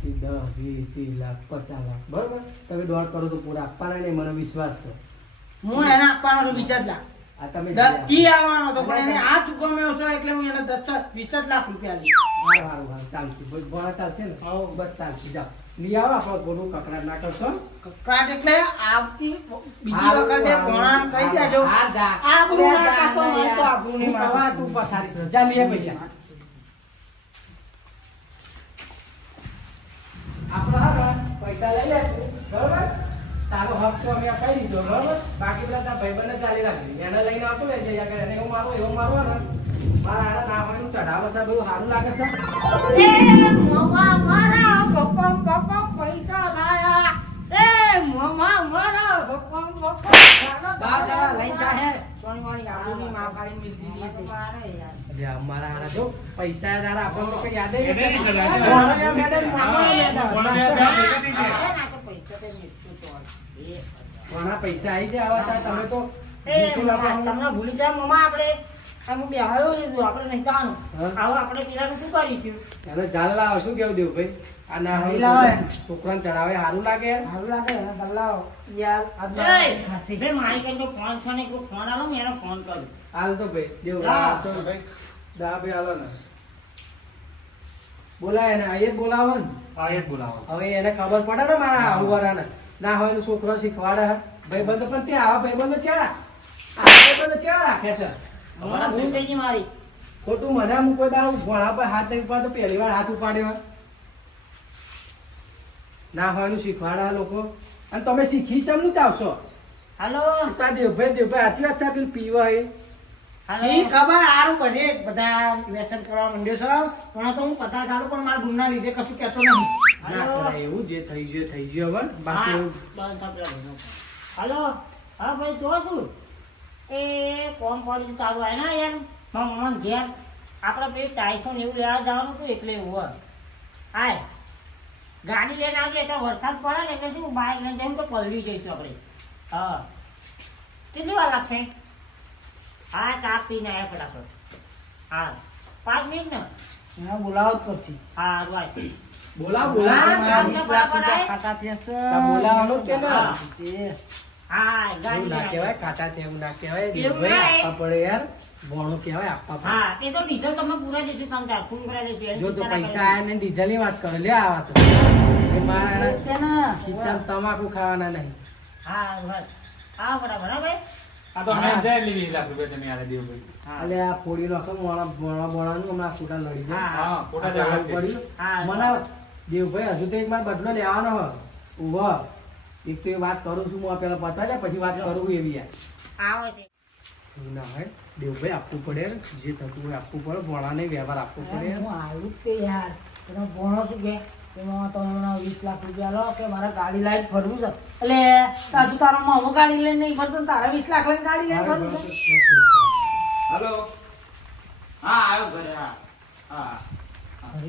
થી 10, 20, 30 લાખ 50 લાખ બરોબર તમે દોડ કરો તો પૂરા આપવાના નહીં મને વિશ્વાસ છે હું એને આપવાનો વિચાર જા આ તમે કી આવવાનો તો પણ એને આ ચૂકવ્યો છો એટલે હું એને 10-20 લાખ રૂપિયા લઈ હારું ચાલશે ભણા ચાલશે ને બસ ચાલશે જાઓ લઈ આવો આપણે થોડું કકડાટ ના કરશો કકડાટ એટલે આવતી બીજી વખતે ભણા કહી દેજો આબરૂ ના કાતો મને તો આબરૂ ની માવા તું પથારી જા લે પૈસા આપણા પૈસા લઈ લે બરોબર તારો હક તો અમે આપી દીધો બરોબર બાકી બધા તારા ભાઈબંધને ચાલી રાખી એને લઈને આવતો ને જઈ આગળ એને એવું મારવો ને મારા આડા ના હોય ચઢાવો છે બધું સારું લાગે છે એ મોમા મારા પપ્પા પૈસા લાયા એ મોમા મારા પપ્પા બા જરા લઈ જા હે સોની વાળી આબરૂની માં ફાડીને મિલતી હતી મારે યાર અરે અમારા હારા જો પૈસા દારા આપણને તો કઈ યાદ મેડમ પૈસા આવી જાય આવા તમે તો તમને ભૂલી જાય મમ્મા આપણે આમ બે આવ્યો આપણે નહીં જવાનું આવો આપણે પીરાનું શું કરીશું એને જાલ લાવો શું કેવું દેવું ભાઈ આ ના લાવે. છોકરાને ચડાવે સારું લાગે સારું લાગે ને દલ્લાઓ યાર સીધે મારી કઈ ફોન છે ને કોઈ ફોન આલો મેં એનો ફોન કરું હાલ તો ભાઈ દેવું હા. તો ભાઈ દા ભાઈ હાલો ને બોલાય ને આયે જ બોલાવો ને હવે એને ખબર પડે ને મારા આવુવાળાને ના હોય એનો છોકરો શીખવાડે ભાઈબંધો પણ ત્યાં આવા ભાઈબંધો રાખે છે હમણાં ભૂલ થઈ ગઈ મારી ખોટું મને મૂકો દાવ ભણા પર હાથ નહીં ઉપાડતો પહેલી વાર હાથ ઉપાડ્યો ના હોય એનું શીખવાડા લોકો અને તમે શીખી ચમ નહીં આવશો હાલો તા દેવભાઈ સાચી વાત છે પેલું પીવા એ શી ખબર આરું બધે બધા વ્યસન કરવા માંડ્યો છે પણ તો હું પતા ચાલુ પણ મારા ગુણના લીધે કશું કહેતો નહીં ના કરાય એવું જે થઈ ગયું હવે બાકી એવું હાલો હા ભાઈ જો શું એ કોમ પડી તારું આવે ને યાર મારા મમ્માને ઘેર આપણે પેલી ટાઈસો ને એવું લેવા જવાનું હતું એટલે એવું હોય આય ગાડી લઈને આવજે એટલે વરસાદ પડે ને એટલે શું બાઇક લઈને જઈને તો પલળી જઈશું આપણે હા કેટલી વાર લાગશે હા ચા પીને આવ્યા ફટાફટ હા 5 મિનિટ ને બોલાવો જ પછી હા ભાઈ બોલાવાનું કે ના હા એવું ગાડી ના લઈને કહેવાય ખાતા તે એવું ના કહેવાય એવું દેવભાઈ ના. આપવા પડે યાર ભણું કહેવાય આપવા પડે હા એ તો ડીઝલ તમે પૂરા દેશું સમજા ફોન કરાવી દેજો જો તો પૈસા આયા ને ડીઝલ ની વાત કરો લે આવા તો એ મારા ખીચામાં તમાકુ ખાવાના નહીં હા બસ હા બરાબર હા ભાઈ અલે આ ફોડી નાખો મોણાનું હમણાં છૂટા લડી જાય હા પડ્યું હા મને દેવભાઈ હજુ તો એક માર બદલો લેવાનો હ ઉભો એક તો એ વાત કરું છું હું પેલા પતા જાય પછી વાત કરું એવી યાર આવે છે એવું ના હોય દેવભાઈ આપવું પડે જે થતું હોય આપવું પડે ભણાને વ્યવહાર આપવો પડે હું આવ્યું તે યાર એનો ભણો શું કે એમાં તો 20 લાખ રૂપિયા લો કે મારે ગાડી લઈને ફરવું છે એટલે તાજુ તારો મામો ગાડી લઈને નહીં ફરતો ને તારે 20 લાખ લઈને ગાડી લઈને ફરવું છે હેલો હા આવ્યો ઘરે હા હા હું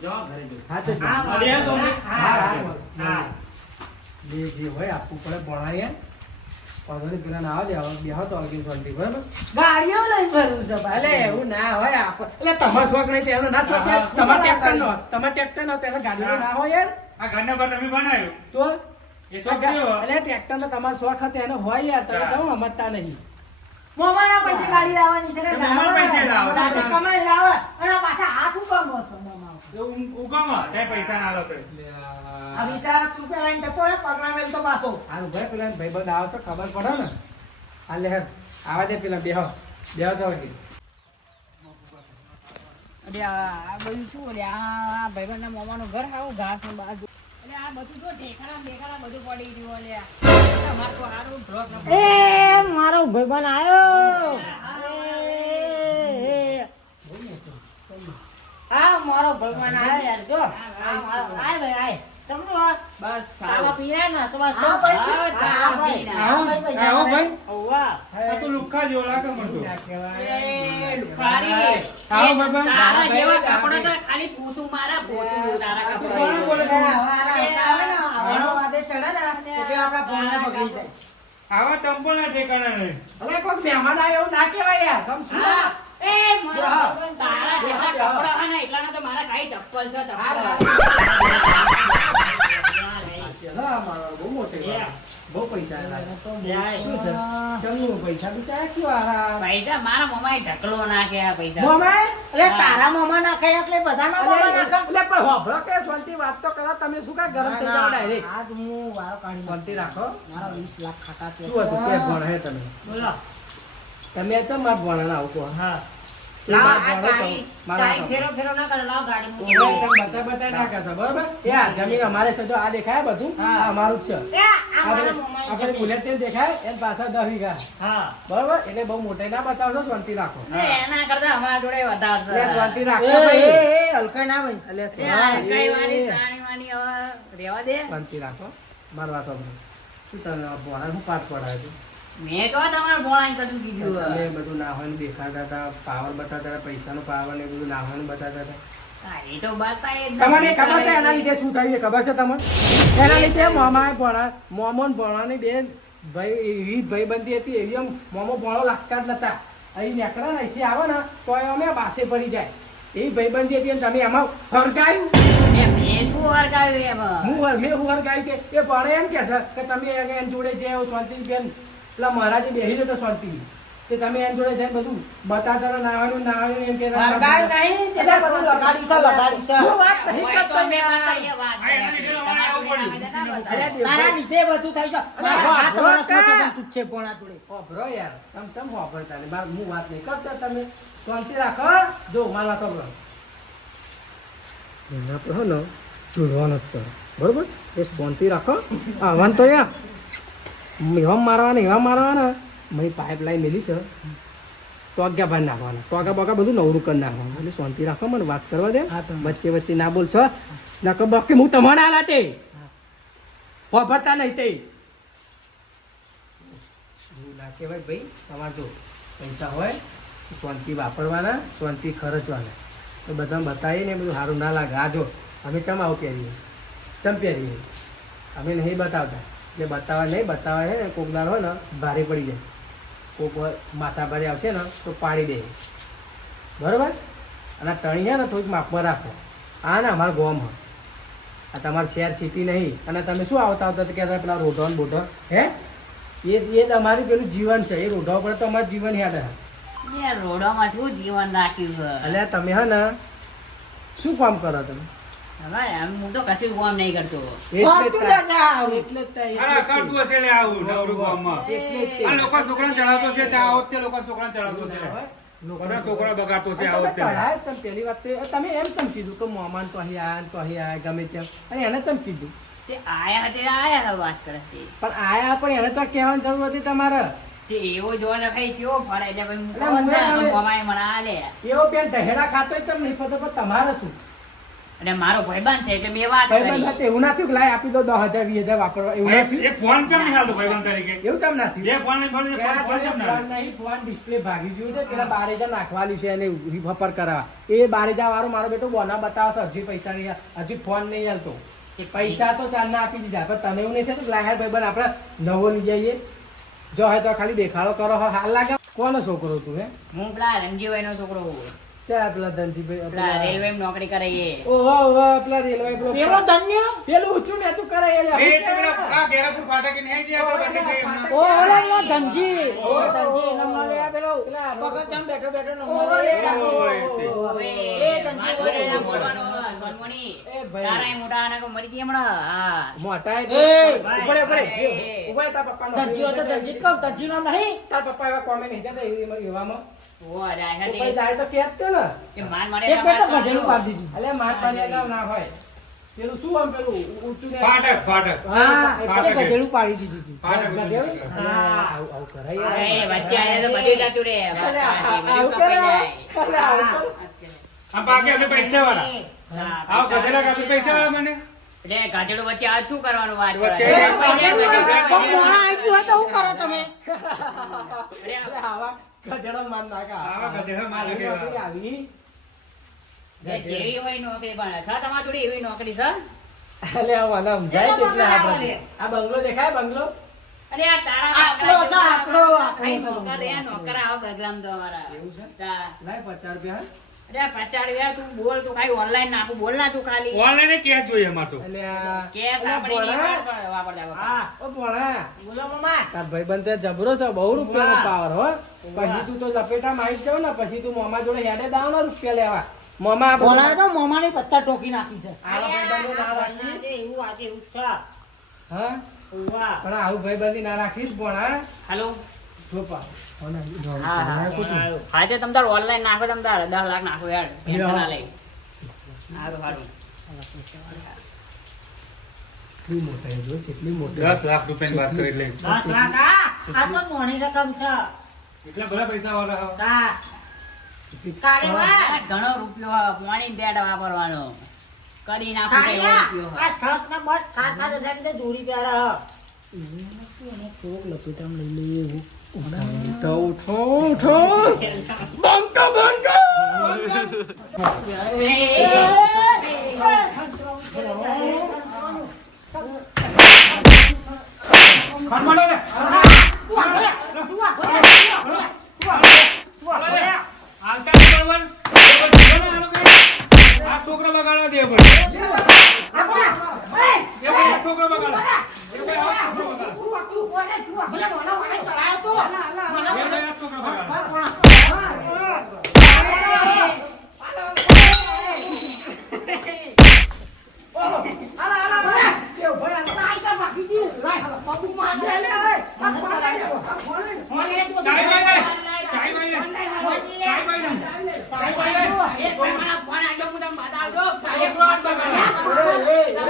જવા ઘરે જઉં હા તો હા, મળીએ સોમની? હા જે હોય આપવું પડે ભણાય પગલે પેલા ના આવે બેહો તો અલગી શાંતિ બરાબર ગાડીઓ લઈને ફરવું છે ભાઈ એટલે એવું ના હોય એટલે તમારો શોખ નહીં તેનો ના શોખ છે તમારા ટ્રેક્ટર નો તેનો ગાડીનો ના હોય યાર આ ઘરના પર તમે બનાવ્યું તો એ શોખ થયો એટલે ટ્રેક્ટર નો તમારો શોખ હતો એનો હોય યાર તમે હા. કેમ સમજતા નહીં મોમાના પૈસે ગાડી લાવવાની છે ને મોમાના પૈસે લાવો. દાદા કમાઈ લાવે અને પાછા હાથ ઉપર બસો મોમા એવું ઉગામાં ત્યાં પૈસા ના લો તો આ 20 લાખ રૂપિયા લઈને જતો હોય પગલા મેલ તો પાછો હારું ભાઈ પેલા ભાઈબંધ આવે તો ખબર પડે ને હાલ લે આવા દે પેલા બેહો તો વળી. અરે આ બધું શું અરે આ ભાઈબંધના મોમાનું ઘર આવું ઘાસ ને બાજુ અરે આ બધું જો ઢેકારા બેકારા બધું પડી ગયું અલે માર તો હારું બ્લોક એ મારો ભાઈબંધ આવ્યો આ મારો ભાઈબંધ આવ્યો યાર જો આય ભાઈ આય સમજો બસ ચાવા પીએ ને તો બસ હા ભાઈ ચા પીને આવો ભાઈ આવો ભાઈ. ઓવા આ તો લુખ્ખા જેવો લાગે મને તો આવો બાબા. તારા જેવા કપડા તો ખાલી પૂતું મારા પોતું તારા કોણ કપડા બોલે છે? આવા ચંપલ ના ઠેકાણા નહીં અલે કોઈ મહેમાન આવ્યો એવું ના કહેવાય યાર સમજુ એ મારા તારા જેવા કપડા હે ને એટલાના તો મારા કાઈ ચપ્પલ છે ચપ્પલ હા મારો બહુ મોટે Yeah. બહુ પૈસા લાગે. યાર, શું છે ચમનું પૈસા બી ક્યાં ક્યું આરા પૈસા મારા મમ્માએ ઢકલો નાખે આ પૈસા મોમાય એટલે તારા મોમાં નાખે એટલે બધાના મોમાં નાખે. એટલે પણ હોભળો કે શાંતિ વાત તો કરો તમે શું કાંઈ ગરમ થઈ જાઓ ડાયરેક્ટ આજ હું વારો કાઢી શાંતિ રાખો મારા 20 લાખ ખાતા છે. શું હતું કે ભણ હે તમે બોલો. તમે તો માર ભણાને આવું કહો હા. એ લાવ, માર આ ભણો તો ગાડી- મારા ગાડી ફેરો ફેરો ના કરે, લાવ ગાડી મૂકી. ઓવે તમે બતાય ના કરશો બરોબર યાર જમીન અમારે છે જો આ દેખાય બધું હા. આ અમારું જ છે એ, આ મારા મોંમાં આપણે જમીન. બુલેટ ટ્રેન દેખાય એની પાછળ 10 વીઘા હા. બરોબર એટલે બહુ મોટી ના બતાવશો શાંતિ રાખો ને એના કરતા અમારા જોડે વધારે છે. એટલે શાંતિ રાખો એ, ભાઈ એ, હલકાઈ ના ભાઈ. એટલે એ કઈ વાની શાંતિ ચાણી વાની હવે રહેવા દે રાખો મારી વાત સાંભળો. શું તમે ભણા હું પાઠ પડાવ્યો હતો મેં કહો તમારે બોલાઈને કશું કીધું તમે હવે. બધું નાહવાનું દેખાડતા હતા પાવર બતાવતા હતા પૈસાનો પાવર ને બધું નાહવાનું બતાવતા હતા હા, એ તો બતાય જ ને. તમને ખબર છે એના લીધે શું થયું છે ખબર છે તમને એના લીધે મોમાએ ભણા મોમોન ભણાની બેન ભાઈ એવી ભાઈબંધી હતી એવી આમ મોમો ભણો લાગતા જ નતા અહીં નીકળે ને અહીંથી આવે ને તો અમે બાથે પડી જાય એવી ભાઈબંધી હતી અને તમે એમાં હરગાયું એ મેં શું હરગાવ્યું એમાં? મેં હું હરગાયું કે એ ભણે એમ કે છે કે તમે એની જોડે જે શાંતિ બેન પેલા મહારાજે બેસી રહ્યો તો શાંતિ કે તમે એની જોડે જઈને બધું બતાતા હતા, નાહવાનું એમ કે હરગાયું નહીં, તેને બધું લગાડ્યું છે, લગાડ્યું છે. હું વાત નહીં હોય તો કરતો અમે યાર. બતાવીએ વાત. હા, એના લીધે અમારે આવું પડ્યું. તમારે ના અરે બતાવીએ. તારા લીધે બધું થાય છે. અરે, આ વાહ, હાથ વર્ષનો વાહ, છે, પણ તું જ છે ભોળા જોડે. હોભળો યાર તમ હોભળતા નહીં. હું વાત નહીં કરતો તમે શાંતિ રાખો જો મારી વાત હોભળો એના પર હો ને ચૂડવાનો જ છે બરોબર એ શાંતિ રાખો આવવાનું તો યાર એવા મારવાના મેં પાઇપલાઇન મેલી છે ટોગ્યા ભાઈ નાખવાના ટોગા બોગા બધું નવરું કરી નાખવાનું એટલે શાંતિ રાખો મને વાત કરવા દે હા, તમે. વચ્ચે વચ્ચે ના બોલશો ના કે બાકી હું તમારા આલા તે હોભળતા નહીં તે એવું ના કહેવાય ભાઈ તમારે જો પૈસા હોય તો શાંતિ વાપરવાના શાંતિ ખર્ચવાના તો બધા બતાવીને બધું સારું ના લાગે આ જો અમે ચમ આવું પહેરીએ ચમ પહેરીએ અમે નહીં બતાવતા એટલે બતાવવા છે ને કોક દાળ હોય ને ભારે પડી જાય કોક માથા ભારે આવશે ને તો પાડી દે બરાબર અને આ તણી છે ને થોડીક માપમાં રાખો આ ને અમારા ગોમ હોય આ તમારે શહેર સિટી નહીં અને તમે શું આવતા કહેતા પેલા રોઢો ને બોઢો હે એ તમારું પેલું જીવન છે એ રોઢા ઉપર તો અમારું જીવન યાદ હે યાર, રોડોમાં શું જીવન રાખ્યું છે? એટલે તમે હે ને શું કામ કરો તમે હવે એમ હું તો કશું કામ નહીં કરતો. ફરતું જ ના. એટલે જ તે- અરે કરતું હશે લે આવું નવરું ગામમાં. એટલે જ તે. આ લોકો છોકરાને ચડાવતો છે ત્યાં આવો જ તે લોકો છોકરાને ચડાવતો છે બધા છોકરા બગાડતો છે આવો જ તે. ચડાય જ તમે પહેલી વાત તો તમે એમ કેમ કીધું કે મોમાન તો અહીં આયા ને તો અહીં આયા ગમે તેમ અને એને કેમ કીધું તે આયા તે આયા હવે વાત કરે છે. પણ આયા પણ એને તો કહેવાની જરૂર હતી તમારે તે એવો જોવા નખાય કેવો ફરે એટલે ભાઈ હું એટલે કહું મને ને તો હવે- મમાએ મને આ લે. એવો પેન દહેડા ખાતો જ તમને નહીં પતો પણ તમારે શું અને મારો ભાઈબંધ છે એટલે મેં વાત ભાઈબંધ કરી. હતું એવું નથી કે લાય આપી દો 10,000 20,000 વાપરવા એવું નથી એક ફોન કેમ નહીં હાલતો ભાઈબંધ તરીકે એવું કેમ નથી બે ફોન લઈને ફોન પેલા ફોન છે કેમ ને ના ફોન નહીં, ફોન ડિસ્પ્લે ભાગી ગયું છે પેલા 12,000 નાખવાની છે એને રીફર કરાવવા એ 12,000 વાળો મારો બેટો બોના બતાવશે હજી પૈસા નહીં હજી ફોન નહીં હાલતો એ પૈસા તો ચાંદના આપી દીધા પણ તમે એવું નહીં થતું કે લાય ભાઈ આપણે નવો લઈ જઈએ જો હોય તો ખાલી દેખાડો કરો હાલ લાગે કોનો છોકરો તું હે હું પેલા રણજીભાઈ નો છોકરો ચા પેલા ધનજીભાઈ પેલા રેલવે નોકરી કરે એ. ઓહો ઓહો પેલા રેલવે પેલો ધન્ય. પેલું ઊંચું મેં તું કરે એ લે. એ તો પેલા આ ઘેરાપુર ફાટકે નહીં આવી ગયા તો બદલી ગઈ એમના. ઓ, ઓલો એનો ધનજી. ઓ, ધનજી, એનો મળે આ પેલો. પેલા પગજ આમ બેઠો બેઠો નો ઓહો, મળે. એ રાખો. હવે એ ધનજી મારે બોલે. એના બોલવાનો હોય, સોનમણી. એ ભાઈ. તારાય મોટા આના કો મરી ગઈ હમણાં. હા. મોટા એ, ઉપડે ઉપડે એ. ઉભા તાર પપ્પા ધનજી હોય તો ધનજી જ કહું, ધનજી નો નહીં. તાર પપ્પા એવા કોમે નહીં જતા એવામાં ઓ, અરે આ તો હતી. પછી જાય તો કે જ તે ને એ માન મારે એક બેટો તમારે ગધેડું પાડી દીધું. અલે માર પાડ્યા ના હોય પેલું શું આમ પેલું ઊંચું ને ફાટક ફાટક હા, એ એટલે ગધેડું પાડી દીધું હતું. ફાટક ગધેડું? બધું. હા, આવું આવું કરાય યાર. અરે, વચ્ચે આયા તો બધું જતું રહે. અલે બધું આવું કપાઈ કરે જાય. અલે આવું કરે. આ બાકી અમે પૈસા વાળા હા, આવ ગધેડા કાપી પૈસા વાળા મને એટલે ગાજડું વચ્ચે આ શું કરવાનું વાત વચ્ચે કરે? એ કપાઈ જાય, બધું કપાઈ કોક જાય. મોણા આવી ગયું હોય તો શું કરો તમે? અરે, અલે આવા ગધેડા માર નાખા. આવા ગધેડા માર નાખે. આવી નોકરી આવી. એ જેવી હોય નોકરી પણ સર તમારી જોડે એવી નોકરી સર અલે આવા ના સમજાય કેટલે આપણે. આ બંગલો દેખાય બંગલો? અરે આ તારા આટલો છે, આટલો, આટલો. આઈ નોકર રે નોકર આવા બગલામ તો અમારા એવું છે? તા. લાય 50 રૂપિયા અરે પચાડ્યા તું બોલ તું ખાલી ઓનલાઈન નાખું બોલ ના તું ખાલી ઓનલાઈન કેશ જોઈએ અમાર તો એટલે આ કેસ અલા, આપણે ભોળા. નહીં વાપરતા હા ઓ ભોળા બોલો મામા તાર ભાઈબંધ તે જબરો છે બહુ રૂપિયાનો વાહ. પાવર હો પછી તું તો લપેટા મારી જાવ ને પછી તું મોમા જોડે હેડે દાવ ને રૂપિયા લેવા મોમા આ બધું- બોલાવે તો મોમાની પત્તા ટોકી નાખી છે આવા ભાઈબંધો ના રાખીશ એવું આજે એવું જ છે હા ઉવા પણ આવું ભાઈબંધી ના રાખીશ ભોળા હાલો જો પા હા હા તમ તાર ઓનલાઈન નાખો તમ તાર 10 લાખ નાખો યાર ટેન્શન ના લઈ હારું હારું કેટલી મોટા એ જો કેટલી મોટી 10 લાખ રૂપિયાની વાત કરી લઈ 10 લાખ આ તો મોની રકમ છે એટલા બધા પૈસા વાળા તા કાલે વા ઘણો રૂપિયો પાણી બેડ વાપરવાનો કરી નાખો તો એવો રૂપિયો હોય. આ શર્ટ ને બસ 7,000 ની જોડી પહેરે થોડોક લપેટામાં લઈ લઈએ એવું ઉઠો ઉઠો ઉઠો બંકો બંકો ખરમાડો ને આલકા બરોબર આ છોકરો બગાડવા દે પણ એ ભાઈ છોકરો બગાડો એ ભાઈ આ છોકરો બગાડો એ ભાઈ આ છોકરો બગાડો ચાઈ ભાઈ ચાઈ ભાઈ ચાઈ ભાઈ ચાઈ ભાઈ એક મારા ફોન આવ્યો હું તમને બતાવજો એક રોડ બગાડો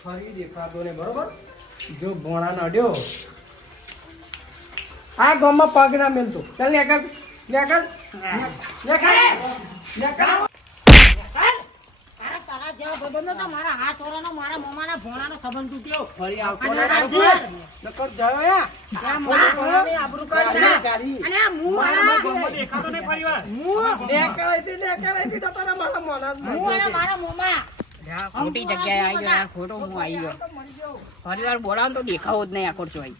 ફરી દેખાતો ને બરોબર જો ભોણા નડ્યો આ ગામમાં પગ ના મેલતો ચાલ નેકર નેકર નેકર નેકર તારા જેવા ભાઈબંધો તો મારા હાથ ઓરાનો મારા મોમાના ભોણાનો સંબંધ તૂટ્યો ફરી આવતો અને ના આ આવતો. છે. નકર જયો યા આ મારા ભોણાની આબરૂ કાઢી નાખ. ગાડી અને આ મું મારા દેખાતો નહીં પરિવાર નેકરાઈથી તો તારા મારા મોના જ મું અને મારા મોમા ખોટી જગ્યાએ આવી ગયો યાર ખોટો હું આવી ગયો ફરી વાર બોલાવો ને તો દેખાવો જ નહીં આખો ચોઈ